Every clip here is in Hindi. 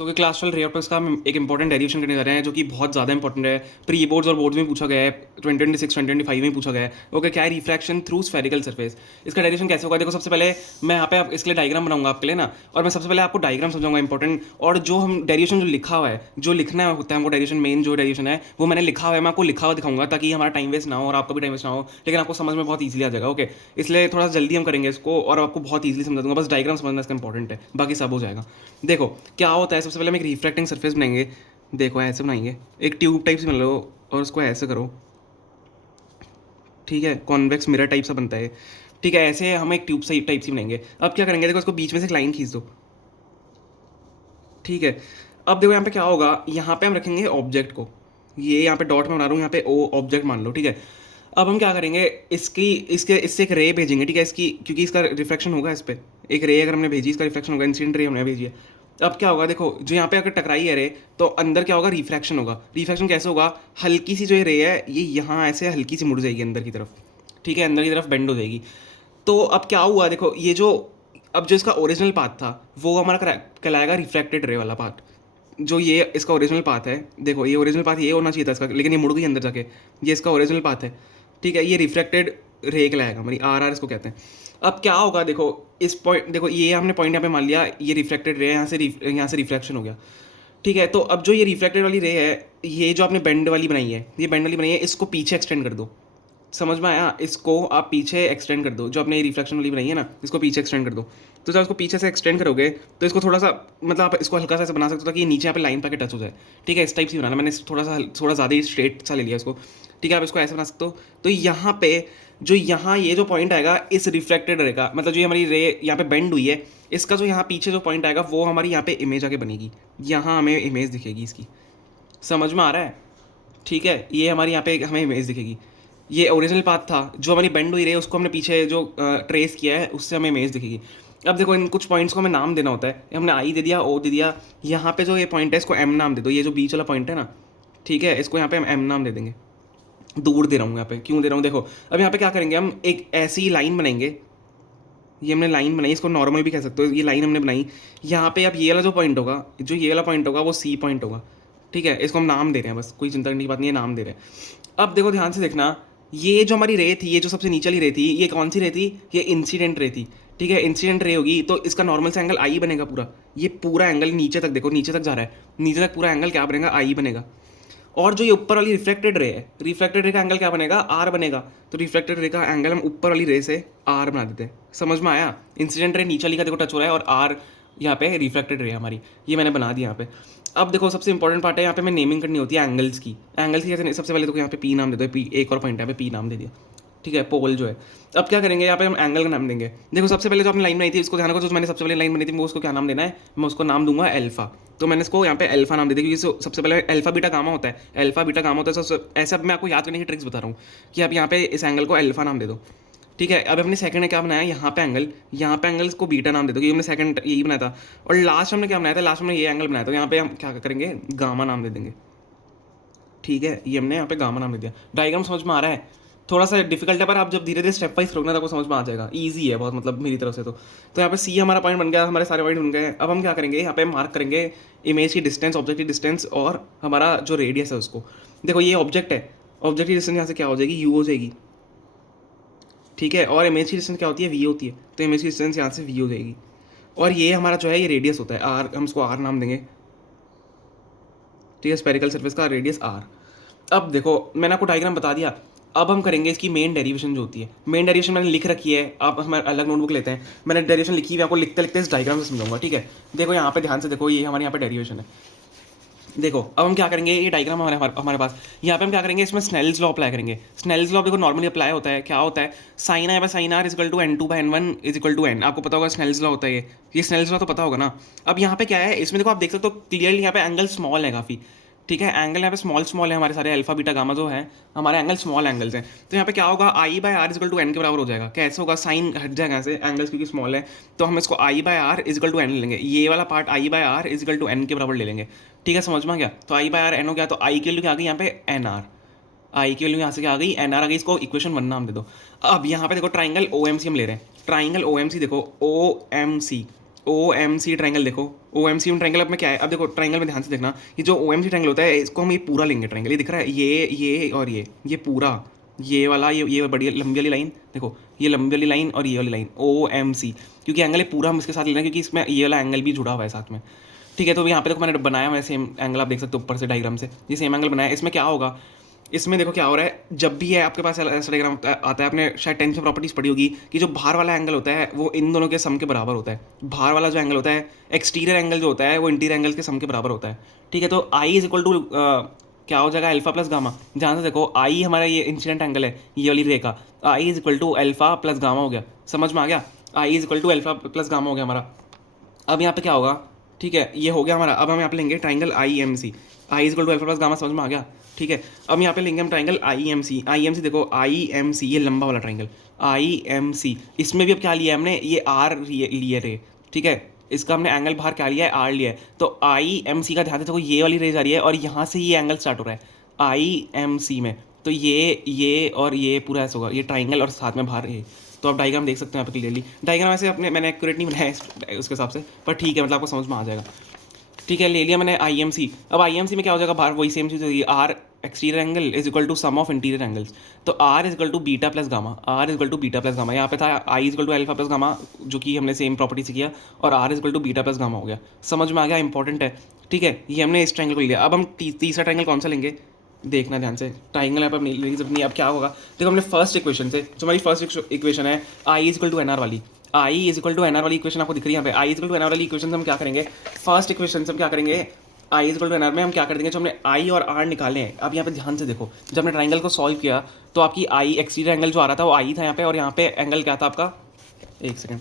सो कि क्लास 12 रे ऑप्टिक्स का हम एक इंपॉर्टेंट डेरिवेशन करने जा रहे हैं जो कि बहुत ज़्यादा इंपॉर्टेंट है। प्री बोर्ड्स और बोर्ड्स में पूछा गया है, 2026 2025 में पूछा गया है। ओके, क्या है रिफ्रैक्शन थ्रू स्फेरिकल सरफेस। इसका डेरिवेशन कैसे होगा? देखो, सबसे पहले मैं यहाँ पे इसके लिए डायग्राम बनाऊंगा आपके लिए ना, और मैं सबसे पहले आपको डायग्राम समझाऊंगा इंपॉर्टेंट। और जो हम डेरिवेशन जो लिखा हुआ है, जो लिखना होता है हमको डेरिवेशन, मेन जो डेरिवेशन है वो मैंने लिखा हुआ है, मैं आपको लिखा हुआ दिखाऊंगा ताकि हमारा टाइम वेस्ट ना हो और आपका भी टाइम वेस्ट ना हो, लेकिन आपको समझ में बहुत ईजिली आ जाएगा। ओके, इसलिए थोड़ा जल्दी हम करेंगे इसको और आपको बहुत ईजिली समझा दूंगा। बस डायग्राम समझना इसका इंपॉर्टेंट है, बाकी सब हो जाएगा। देखो क्या होता है, सबसे पहले हम एक रिफ्रैक्टिंग सरफेस बनाएंगे। देखो ऐसे बनाएंगे, एक ट्यूब टाइप से बना लो और उसको ऐसे करो। ठीक है, कॉन्वेक्स मिरर टाइप सा बनता है। ठीक है, ऐसे हम एक ट्यूब टाइप से बनाएंगे। अब क्या करेंगे, देखो इसको बीच में से एक लाइन खींच दो। ठीक है, अब देखो यहाँ पे क्या होगा, यहाँ पे हम रखेंगे ऑब्जेक्ट को। ये यहाँ पे डॉट में बना रहा हूँ, यहाँ पे ओ ऑब्जेक्ट मान लो। ठीक है, अब हम क्या करेंगे, इससे एक रे भेजेंगे। ठीक है, इसकी क्योंकि इसका रिफ्लेक्शन होगा इस पर, एक रे अगर हमने भेजी, इसका रिफ्लेक्शन होगा, इंसिडेंट रे हमने भेजी है। अब क्या होगा, देखो जो यहाँ पे अगर टकराई है रे, तो अंदर क्या होगा, रिफ्रैक्शन होगा। रिफ्रैक्शन कैसे होगा, हल्की सी जो ये रे है ये यहाँ ऐसे हल्की सी मुड़ जाएगी अंदर की तरफ। ठीक है, अंदर की तरफ बेंड हो जाएगी। तो अब क्या हुआ, देखो ये जो अब जो इसका ओरिजिनल पाथ था वो हमारा कहलाएगा रिफ्रैक्टेड रे वाला पाथ। जो ये इसका ओरिजिनल पाथ है, देखो ये ओरिजिनल पाथ ये होना चाहिए था इसका, लेकिन ये मुड़ गई अंदर जाके। ये इसका ओरिजिनल पाथ है। ठीक है, ये रिफ्रैक्टेड रे कहलाएगा, हमारी आर आर इसको कहते हैं। अब क्या होगा, देखो इस पॉइंट, देखो ये हमने पॉइंट यहाँ पे मान लिया, ये रिफ्लेक्टेड रे, यहाँ से रिफ्लेक्शन हो गया। ठीक है, तो अब जो ये रिफ्लेक्टेड वाली रे है, ये जो आपने बेंड वाली बनाई है, ये बेंड वाली बनाई है, इसको पीछे एक्सटेंड कर दो। समझ में आया? इसको आप पीछे एक्सटेंड कर दो, जो आपने रिफ्लेक्शन वाली बनाई है ना, इसको पीछे एक्सटेंड कर दो। तो जब इसको पीछे से एक्सटेंड करोगे तो इसको थोड़ा सा, मतलब आप इसको हल्का सा ऐसे बना सकते हो ताकि ये नीचे यहाँ पे लाइन पे टच हो जाए। ठीक है, इस टाइप से बनाना, मैंने थोड़ा ज़्यादा ही स्ट्रेट सा ले लिया इसको। ठीक है, आप इसको ऐसे बना सकते हो। तो यहाँ पे जो यहाँ ये जो पॉइंट आएगा इस रिफ्लेक्टेड रे का, मतलब जो हमारी रे यहाँ पे बेंड हुई है, इसका जो यहाँ पीछे जो पॉइंट आएगा वो हमारी यहाँ पे इमेज आके बनेगी। यहाँ हमें इमेज दिखेगी इसकी। समझ में आ रहा है? ठीक है, ये हमारी यहाँ पे हमें इमेज दिखेगी। ये ओरिजिनल पाथ था, जो हमारी बेंड हुई रही है उसको हमने पीछे जो ट्रेस किया है उससे हमें इमेज दिखेगी। अब देखो इन कुछ पॉइंट्स को हमें नाम देना होता है। हमने आई दे दिया, ओ दे दिया। यहाँ पे जो ये पॉइंट है इसको एम नाम दे दो, ये जो बीच वाला पॉइंट है ना। ठीक है, इसको यहाँ पे हम एम नाम दे देंगे। दूर दे रहा हूँ यहाँ पे, क्यों दे रहा हूँ, देखो अब यहाँ पे क्या करेंगे, हम एक ऐसी लाइन बनाएंगे। ये हमने लाइन बनाई, इसको नॉर्मल भी कह सकते हो, ये लाइन हमने बनाई। यहाँ पे अब ये वाला जो पॉइंट होगा, जो ये वाला पॉइंट होगा वो सी पॉइंट होगा। ठीक है, इसको हम नाम दे रहे हैं, बस कोई चिंता करने की बात नहीं है, नाम दे रहे हैं। अब देखो ध्यान से देखना, ये जो हमारी रे थी, ये जो सबसे नीचे वाली रे थी, ये कौन सी रे थी, ये इंसिडेंट रे थी। ठीक है, इंसिडेंट रे होगी तो इसका नॉर्मल से एंगल आई बनेगा पूरा। ये पूरा एंगल नीचे तक, देखो नीचे तक जा रहा है, नीचे तक पूरा एंगल क्या बनेगा, आई बनेगा। और जो ये ऊपर वाली रिफ्लेक्टेड रे है, रिफ्लेक्टेड रे का एंगल क्या बनेगा, आर बनेगा। तो रिफ्लेक्टेड रे का एंगल हम ऊपर वाली रे से आर बना देते हैं। समझ में आया? इंसिडेंट रे नीचे वाली का देखो टच हो रहा है, और आर यहाँ पे रिफ्लेक्टेड रे हमारी, ये मैंने बना दिया यहाँ पे। अब देखो सबसे इंपॉर्टेंट पार्ट है, यहाँ पे मैं नेमिंग करनी होती है एंगल्स की। एंगल्स की कैसे, सबसे पहले तो यहाँ पे पी नाम दे दो, पी एक और पॉइंट है पे पी नाम दे दिया। ठीक है, पोल जो है। अब क्या करेंगे, यहाँ पे हम एंगल का नाम देंगे। देखो सबसे पहले जो आपने लाइन बनाई थी, इसको ध्यान रखो, जो मैंने सबसे पहले लाइन बनाई थी वो उसको क्या नाम देना है, मैं उसको नाम दूंगा अल्फा। तो मैंने इसको यहाँ पे अल्फा नाम दे दिया, क्योंकि सबसे पहले अल्फा बीटा गामा होता है, अल्फा बीटा गामा होता है। ऐसा मैं आपको याद करने की ट्रिक्स बता रहा हूँ कि आप यहाँ पे इस एंगल को अल्फा नाम दे दो। ठीक है, अब हमने सेकंड ने क्या बनाया, यहाँ पे एंगल को बीटा नाम दे दो, क्योंकि हमने सेकंड यही बनाया था। और लास्ट हमने क्या बनाया था, लास्ट में ये एंगल बनाया था, यहाँ पे हम क्या करेंगे, गामा नाम दे देंगे। ठीक है, ये हमने यहाँ पे गामा नाम दे दिया। डायग्राम समझ में आ रहा है? थोड़ा सा डिफिकल्ट है, पर आप जब धीरे धीरे स्टेप वाइज करोगे ना, आपको समझ में आ जाएगा। ईजी है बहुत, मतलब मेरी तरफ से तो यहाँ पे सी हमारा पॉइंट बन गया, हमारे सारे पॉइंट बन गए। अब हम क्या करेंगे, यहाँ पे मार्क करेंगे इमेज की डिस्टेंस, ऑब्जेक्ट की डिस्टेंस, और हमारा जो रेडियस है उसको। देखो ये ऑब्जेक्ट है, ऑब्जेक्ट की डिस्टेंस यहाँ से क्या हो जाएगी, यू हो जाएगी। ठीक है, और इमेज की डिस्टेंस क्या होती है, वी होती है। तो इमेज की डिस्टेंस यहाँ से वी हो जाएगी। और ये हमारा जो है ये रेडियस होता है, आर, हम इसको आर नाम देंगे। ठीक है, स्पेरिकल सर्फेस का रेडियस आर। अब देखो मैंने आपको डायग्राम बता दिया। अब हम करेंगे इसकी मेन डेरिवेशन जो होती है। मेन डेरिवेशन मैंने लिख रखी है, आप हमारे अलग नोटबुक लेते हैं, मैंने डेरिवेशन लिखी हुई, आपको लिखते लिखते इस डायग्राम से समझाऊंगा। ठीक है, देखो यहाँ पे ध्यान से देखो, ये हमारे यहाँ पे डेरिवेशन है। देखो अब हम क्या करेंगे, ये डायग्राम हमारे पास, यहाँ पे हम क्या करेंगे, इसमें स्नेल्स लॉ अप्लाई करेंगे। स्नेल्स लॉ देखो नॉर्मली अप्लाई होता है, क्या होता है, sine i by sine r is equal to n2/n1 equal to n। आपको पता होगा स्नेल्स लॉ होता है ये स्नेल्स लॉ तो पता होगा ना। अब यहाँ पे क्या है, इसमें देखो आप देख सकते हो क्लियरली, यहाँ पे एंगल स्मॉल है काफ़ी। ठीक है, एंगल यहाँ पे स्मॉल है, हमारे सारे अल्फा बीटा गामा जो है हमारे एंगल स्मॉल एंगल्स हैं। तो यहाँ पे क्या होगा, I by R is equal to N के बराबर हो जाएगा। कैसे होगा, साइन हट जाएगा यहाँ से, एंगल्स क्योंकि स्मॉल है, तो हम इसको I by R is equal to N ले लेंगे। ये वाला part I by R is equal to N के बराबर ले लेंगे। ठीक है, समझ में आ गया? तो आई बाय आर एन हो गया, तो आई की वैल्यू क्या आ गई यहाँ पे, एन आर। आई की वैल्यू यहाँ से क्या आ गई, एन आर आ गई। इसको इक्वेशन 1 नाम दे दो। अब यहाँ पे देखो ट्राइंगल ओ एम सी हम ले रहे हैं। ट्राइंगल ओ एम सी देखो, ओ एम सी ट्राइंगल देखो, OMC ट्रायंगल में क्या है, अब देखो ट्रायंगल में ध्यान से देखना, ये जो OMC ट्रायंगल होता है इसको हम ये पूरा लेंगे ट्रायंगल, ये दिख रहा है, ये और ये पूरा, ये वाला, ये बड़ी लंबी वाली लाइन देखो, ये लंबी वाली लाइन और ये वाली लाइन OMC, क्योंकि एंगल ये पूरा हम इसके साथ ले रहे हैं क्योंकि इसमें ये वाला एंगल भी जुड़ा हुआ है साथ में, ठीक है। तो यहाँ पे देखो मैंने बनाया हुआ है सेम एंगल, आप देख सकते हो ऊपर से डायग्राम से, ये सेम एंगल बनाया है। इसमें क्या होगा, इसमें देखो क्या हो रहा है, जब भी है आपके पास ऐसा डायग्राम आता है, आपने शायद 10th में प्रॉपर्टीज पढ़ी होगी कि जो बाहर वाला एंगल होता है वो इन दोनों के सम के बराबर होता है। बाहर वाला जो एंगल होता है, एक्सटीरियर एंगल जो होता है वो इंटीरियर एंगल के सम के बराबर होता है, ठीक है। तो आई इज इक्वल टू क्या हो जाएगा, अल्फा प्लस गामा। ध्यान से देखो, आई हमारा ये इंसिडेंट एंगल है, ये वाली रे का, I is equal to alpha plus gamma हो गया, समझ में आ गया, I is equal to alpha plus gamma हो गया हमारा। अब यहाँ पे क्या होगा, ठीक है, ये हो गया हमारा। अब हम यहाँ पे लेंगे triangle IMC, I is equal to alpha plus gamma, समझ में आ गया, ठीक है। अब यहाँ पे लेंगे हम ट्राइंगल IMC देखो IMC, ये लंबा वाला ट्राइंगल IMC, इसमें भी अब क्या लिया है हमने, ये R लिए रे, ठीक है, इसका हमने एंगल बाहर क्या लिया है, R लिया है। तो IMC का ध्यान से देखो, ये वाली रेज आ रही है और यहाँ से ये एंगल स्टार्ट हो रहा है IMC में, तो ये और ये पूरा ऐसा होगा, ये ट्राइंगल और साथ में बाहर ये। तो आप डायग्राम देख सकते हैं यहाँ पे क्लियरली, डायग्राम ऐसे अपने मैंने एक्यूरेट नहीं बनाया उसके हिसाब से, पर ठीक है, मतलब आपको समझ में आ जाएगा, ठीक है। ले लिया मैंने IMC। अब IMC में क्या हो जाएगा, बाहर वही सेम चीज़ होगी, R exterior angle is equal to sum of interior angles, तो R is equal to beta plus gamma, R is equal to beta plus gamma. यहाँ पे था I is equal to alpha plus gamma, जो कि हमने सेम प्रॉपर्टी से किया, और R is equal to beta plus gamma हो गया, समझ में आ गया, इंपॉर्टेंट है, ठीक है। ये हमने इस ट्राइंगल को लिया। अब हम तीसरा ट्राइंगल कौन सा लेंगे, देखना ध्यान से, ट्राइंगल यहाँ पर लेने की जरूरत नहीं। अब क्या होगा, देखो हमने फर्स्ट इक्वेशन से, जो हमारी फर्स्ट इक्वेशन है I is equal to NR वाली, I is equal to NR वाली इक्वेशन आपको दिख रही है यहाँ पे, I is equal to NR वाली इक्वेशन से हम क्या करेंगे, फर्स्ट इक्वेशन से हम क्या करेंगे, I is equal to NR में हम क्या कर देंगे, जो हमने I और R निकाले हैं। अब यहाँ पे ध्यान से देखो, जब हमने ट्राइंगल को सॉल्व किया तो आपकी I एक्सटीरियर एंगल जो आ रहा था वो I था यहाँ पे, और यहाँ पे एंगल क्या था आपका, एक सेकंड,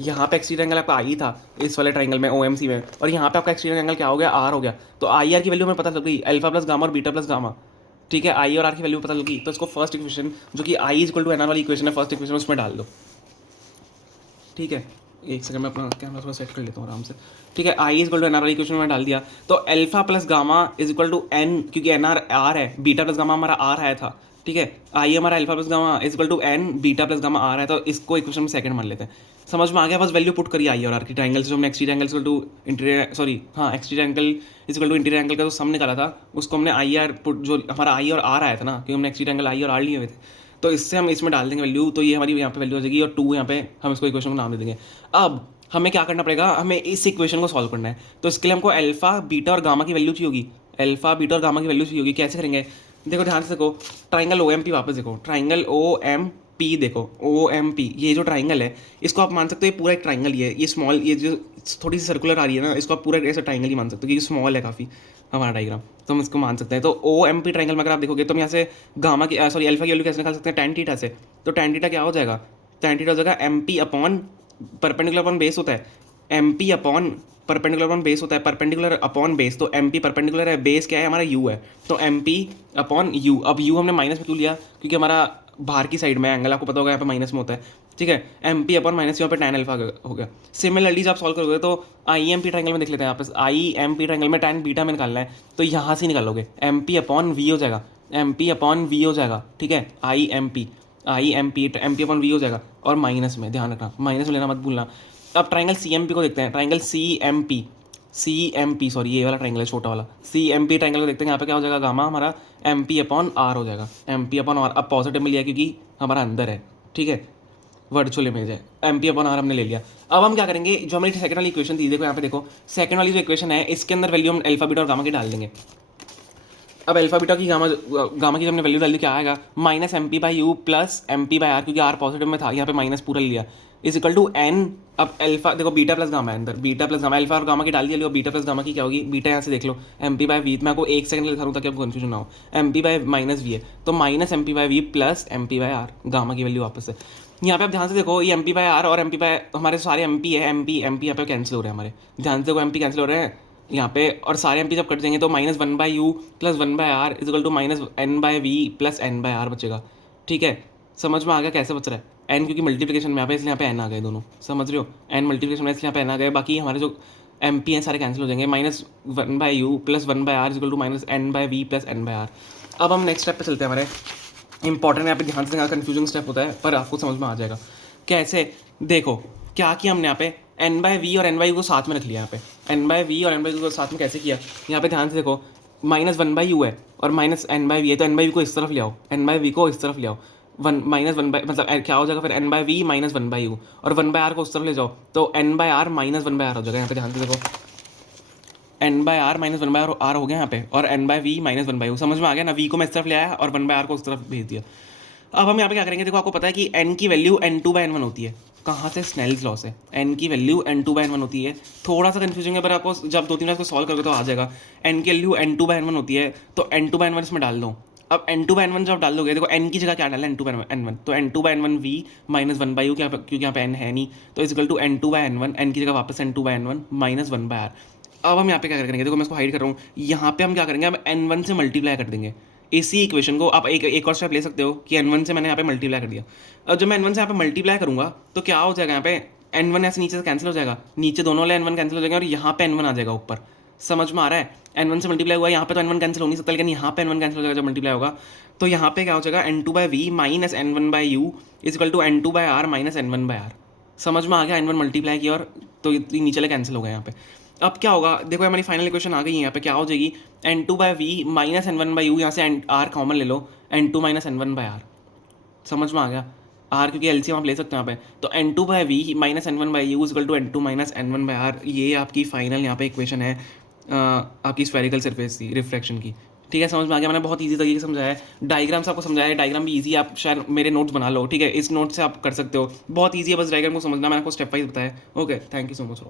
यहाँ पे एक्सटीरियर एंगल आपका I था इस वाले ट्राइंगल में OMC में, और यहाँ पे आपका एक्सटीरियर एंगल क्या हो गया, R हो गया। तो आई आर की वैल्यू हमें पता चल गई, अल्फा प्लस गामा और बीटा प्लस गामा, ठीक है, I और R की वैल्यू पता लगी। तो इसको फर्स्ट इक्वेशन, जो कि I is equal to NR वाली इक्वेशन है, फर्स्ट इक्वेशन उसमें डाल दो, ठीक है। एक सेकंड में अपना कैमरा थोड़ा सेट कर लेता हूँ आराम से, ठीक है। I is equal to NR वाली इक्वेशन में डाल दिया, तो alpha plus gamma is equal to N, क्योंकि NR R है, बीटा प्लस गामा हमारा R आया था, ठीक है। I हमारा alpha plus gamma is equal to N, beta plus gamma R है, तो इसको इक्वेशन में सेकंड मान लेते हैं, समझ में आ गया। बस वैल्यू पुट करिए I और R की, ट्राइंगल से जो हमने exterior angle equal to interior, sorry हाँ, exterior angle is equal to interior angle का जो सम निकाला था, उसको हमने I R पुट, जो हमारा I और R आया था ना, क्योंकि हमने एक्सटीरियर एंगल I और R लिए हुए थे, तो इससे हम इसमें डाल देंगे वैल्यू, तो ये हमारी यहाँ पे वैल्यू हो जाएगी, और 2 यहाँ पे हम इसको इक्वेशन को नाम दे देंगे। अब हमें क्या करना पड़ेगा, हमें इस इक्वेशन को सॉल्व करना है, तो इसके लिए हमको अल्फा बीटा और गामा की वैल्यू चाहिए होगी, अल्फा बीटा और गामा की वैल्यू चाहिए होगी। कैसे करेंगे, देखो ध्यान से देखो, ट्राइंगल OMP वापस देखो, ट्राइंगल OMP देखो, OMP ये जो ट्राइंगल है, इसको आप मान सकते हो ये पूरा एक ट्राइंगल ही है, ये स्मॉल, ये जो थोड़ी सी सर्कुलर आ रही है ना, इसको आप पूरा ऐसा ट्राइंगल ही मान सकते हो, क्योंकि स्मॉल है काफ़ी हमारा डायग्राम, तो हम इसको मान सकते हैं। तो OMP ट्राइंगल में अगर आप देखोगे तो हम यहाँ से गामा की, सॉरी अल्फा की वैल्यू कैसे निकाल सकते हैं, tan थीटा से। तो tan थीटा क्या हो जाएगा, tan थीटा हो जाएगा MP upon perpendicular upon base होता है, MP upon perpendicular upon base होता है, परपेंडिकुलर अपॉन बेस, तो MP परपेंडिकुलर है, बेस क्या है हमारा U है, तो MP अपॉन U। अब U हमने माइनस में क्यों लिया, क्योंकि हमारा बाहर की साइड में एंगल आपको पता होगा यहाँ पे माइनस में होता है, ठीक है। MP अपॉन माइनस यहाँ पे tan अल्फा हो गया। सिमिलरली जब आप सॉल्व करोगे तो IMP ट्राइंगल में देख लेते हैं, यहाँ पे IMP ट्राइंगल में tan बीटा में निकालना है, तो यहाँ से निकालोगे, MP अपॉन V हो जाएगा, MP अपॉन V हो जाएगा, ठीक है, IMP MP अपॉन V हो जाएगा, और माइनस में ध्यान रखना, माइनस में लेना मत भूलना। अब ट्राइंगल CMP को देखते हैं, ट्राइंगल CMP सॉरी ये वाला ट्राइंगल है छोटा वाला, CMP ट्राइंगल को देखते हैं, यहाँ पे क्या हो जाएगा, गामा हमारा MP अपॉन R हो जाएगा, MP अपॉन R। अब पॉजिटिव में लिया क्योंकि हमारा अंदर है, ठीक है, वर्चुअल इमेज है, MP अपॉन R हमने ले लिया। अब हम क्या करेंगे, जो हमारी सेकंड वाली इक्वेशन थी, देखो यहाँ पे देखो, सेकंड वाली जो इक्वेशन है इसके अंदर वैल्यू हम अल्फा बीटा और गामा की डाल देंगे। अब अल्फा बीटा की गामा की हमने वैल्यू डाल दी, क्या आएगा, माइनस MP/U प्लस MP/R, क्योंकि R पॉजिटिव में था, यहाँ पे माइनस पूरा लिया, इज इक्वल टू N। अब अल्फा देखो, बीटा प्लस गामा है अंदर, बीटा प्लस गामा, अल्फा और गामा की डाल दिया, बीटा प्लस गामा की क्या होगी, बीटा यहाँ से देख लो MP/V, मैं आपको एक सेकंड लिखा दूँ ताकि आपको कन्फ्यूजन ना हो, MP/-V है, तो minus MP/V plus MP/R, gamma की वैल्यू वापस है। यहाँ पे आप ध्यान से देखो, ये MP/R और हमारे सारे MP है, MP यहाँ पे कैंसिल हो रहे हैं हमारे, ध्यान से देखो MP कैंसिल हो रहे हैं यहाँ पे, और सारे MP जब कट जाएंगे तो -1/U plus 1/R is equal to -N/V plus N/R बचेगा, ठीक है। समझ में आ गया कैसे बच रहा है, N क्योंकि मल्टीप्लिकेशन में यहाँ पे, इसलिए यहाँ पे N आ गए दोनों, समझ रहे हो, N मल्टीप्लिकेशन में इसलिए यहाँ पे N आ गए, बाकी हमारे जो MP हैं सारे कैंसिल हो जाएंगे, -1/U plus 1/R is equal to -N/V plus N/R। अब हम नेक्स्ट स्टेप पे चलते हैं, हमारे इंपॉर्टेंट यहाँ पे ध्यान से, कन्फ्यूजिंग स्टेप होता है पर आपको समझ में आ जाएगा कैसे। देखो क्या किया हमने यहाँ पे, एन बाय वी और एन बाई को साथ में रख लिया यहाँ पे। एन बाय वी और एन बाई को साथ में कैसे किया, यहाँ पे ध्यान से देखो, माइनस वन बाई यू है और माइनस एन बाई वी है, तो एन बाई वी को इस तरफ ले आओ, एन बाई वी को इस तरफ ले आओ, वन माइनस वन बाई मतलब क्या हो जाएगा फिर, N by V minus one by U, और वन बाय आर को उस तरफ ले जाओ तो N by R minus one by R हो जाएगा। यहाँ पे ध्यान से देखो, N by R minus one by R हो गया यहाँ पे, और N by V minus one by U, समझ में आ गया ना। वी को मैं इस तरफ ले आया और वन बाय आर को उस तरफ भेज दिया। अब हम यहाँ पे क्या करेंगे, देखो आपको पता है कि n की वैल्यू n2 बाय n1 होती है, कहाँ से, स्नेल्स लॉ से। n की वैल्यू n2 बाय n1 होती है, थोड़ा सा कंफ्यूजिंग है पर आपको जब दो तीन बार इसको सॉल्व करोगे तो आ जाएगा। n की वैल्यू n2 बाय n1 होती है, तो n2 बाय n1 इसमें डाल दो। अब n2 बाय n1 जब डाल दोगे, देखो n की जगह क्या डालना है, n2 बाय n1, तो n2 by n1 v minus one by U, क्योंकि यहाँ पे n है नहीं, तो is equal to n2 by n1, n की जगह वापस n2 by n1 minus one by R. अब हम यहाँ पे क्या करेंगे, देखो मैं इसको हाइड कर रहा हूँ, यहाँ पे हम क्या करेंगे, अब n1 से मल्टीप्लाई कर देंगे इसी इक्वेशन को। आप एक और स्टेप ले सकते हो कि n1 से मैंने यहाँ पे मल्टीप्लाई कर दिया। अब जब मैं n1 से यहाँ पे मल्टीप्लाई करूँगा तो क्या हो जाएगा, यहाँ पे n1 ऐसे नीचे से कैंसिल हो जाएगा, नीचे दोनों वाले n1 कैंसिल हो जाएगा और यहाँ पे n1 आ जाएगा ऊपर। समझ में आ रहा है, n1 से मल्टीप्लाई हुआ, यहाँ पे तो n1 कैंसिल हो नहीं सकता, लेकिन यहाँ पे n1 कैंसिल हो जाएगा जब मल्टीप्लाई होगा। तो यहाँ पे क्या हो जाएगा, n2 by V minus n1 by U equal to n2 by R minus n1 by R. समझ में आ गया, n1 मल्टीप्लाई किया और तो नीचे वाले कैंसिल हो गए यहाँ पे। अब क्या होगा, देखो हमारी फाइनल इक्वेशन आ गई है, यहाँ पे क्या हो जाएगी, n2 by V minus n1 by U, यहाँ से r कॉमन ले लो, n2 minus n1 by R. समझ में आ गया, r क्योंकि एलसीएम आप ले सकते हो यहाँ पे, तो n2 by V minus n1 by U equal to n2 minus n1 by R. ये आपकी फाइनल यहाँ पे इक्वेशन है आपकी स्फेरिकल सरफेस की रिफ्रैक्शन की। ठीक है, समझ में आ गया, मैंने बहुत ईजी तरीके से समझाया है, डायग्राम से आपको समझाया है, डायग्राम भी ईजी, आप शायद मेरे नोट्स बना लो, ठीक है, इस नोट से आप कर सकते हो, बहुत ईजी है, बस डायग्राम को समझना, मैंने आपको स्टेप वाइज बताया। Okay, thank you so much.